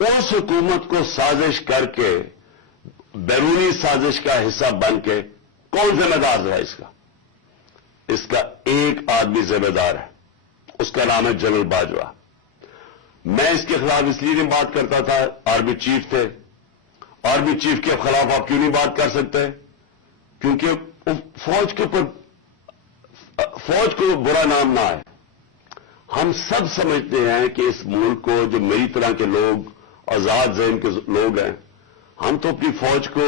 اس حکومت کو سازش کر کے بیرونی سازش کا حصہ بن کے کون ذمہ دار رہا اس کا ایک آدمی ذمہ دار ہے، اس کا نام ہے جنرل باجوہ۔ میں اس کے خلاف اس لیے نہیں بات کرتا تھا، آرمی چیف تھے، آرمی چیف کے خلاف آپ کیوں نہیں بات کر سکتے؟ کیونکہ فوج کے اوپر فوج کو برا نام نہ آئے۔ ہم سب سمجھتے ہیں کہ اس ملک کو جو میری طرح کے لوگ آزاد ذہن کے لوگ ہیں، ہم تو اپنی فوج کو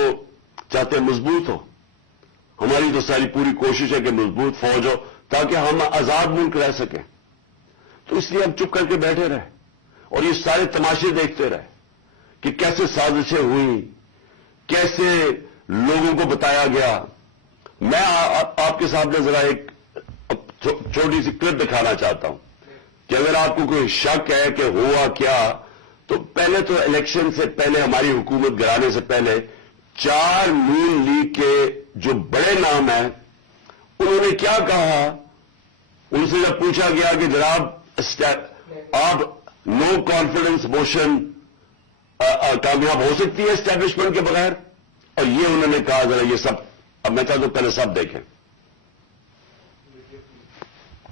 چاہتے ہیں مضبوط ہو، ہماری تو ساری پوری کوشش ہے کہ مضبوط فوج ہو تاکہ ہم آزاد ملک رہ سکیں۔ تو اس لیے ہم چپ کر کے بیٹھے رہے اور یہ سارے تماشے دیکھتے رہے کہ کیسے سازشیں ہوئی، کیسے لوگوں کو بتایا گیا۔ میں آپ کے سامنے ذرا ایک چھوٹی سی کلپ دکھانا چاہتا ہوں کہ اگر آپ کو کوئی شک ہے کہ ہوا کیا، تو پہلے تو الیکشن سے پہلے ہماری حکومت گرانے سے پہلے 4 نون لیگ کے جو بڑے نام ہیں انہوں نے کیا کہا؟ ان سے جب پوچھا گیا کہ جناب آپ نو کانفیڈنس موشن کامیاب ہو سکتی ہے اسٹیبلشمنٹ کے بغیر، اور یہ انہوں نے کہا، ذرا یہ سب اب میں چاہتا ہوں پہلے سب دیکھیں۔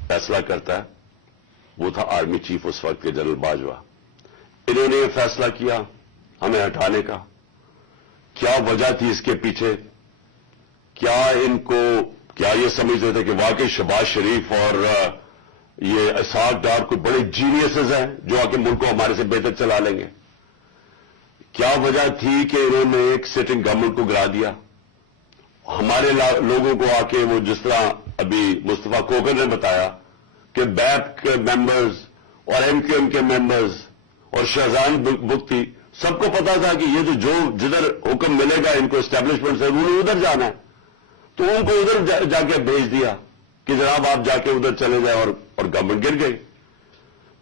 فیصلہ کرتا ہے وہ تھا آرمی چیف اس وقت کے جنرل باجوہ۔ انہوں نے یہ فیصلہ کیا ہمیں ہٹانے کا۔ کیا وجہ تھی اس کے پیچھے؟ کیا یہ سمجھتے تھے کہ واقعی شہباز شریف اور یہ اسحاق ڈار کوئی بڑے جینیسز ہیں جو آ کے ملک کو ہمارے سے بہتر چلا لیں گے؟ کیا وجہ تھی کہ انہوں نے ایک سٹنگ گورنمنٹ کو گرا دیا؟ ہمارے لوگوں کو آ کے وہ جس طرح ابھی مصطفیٰ کوکر نے بتایا کہ بیپ کے ممبرز اور ایم کیو ایم کے ممبرز اور شہزان بگٹی سب کو پتا تھا کہ یہ جو جدھر حکم ملے گا ان کو اسٹیبلشمنٹ سے انہوں نے ادھر جانا ہے، تو ان کو ادھر جا کے بھیج دیا کہ جناب آپ جا کے ادھر چلے جائیں، اور گورنمنٹ گر گئی۔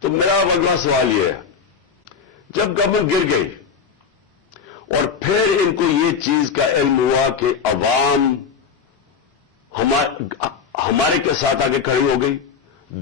تو میرا اگلا سوال یہ ہے، جب گورنمنٹ گر گئی اور پھر ان کو یہ چیز کا علم ہوا کہ عوام ہمارے کے ساتھ آگے کھڑی ہو گئی،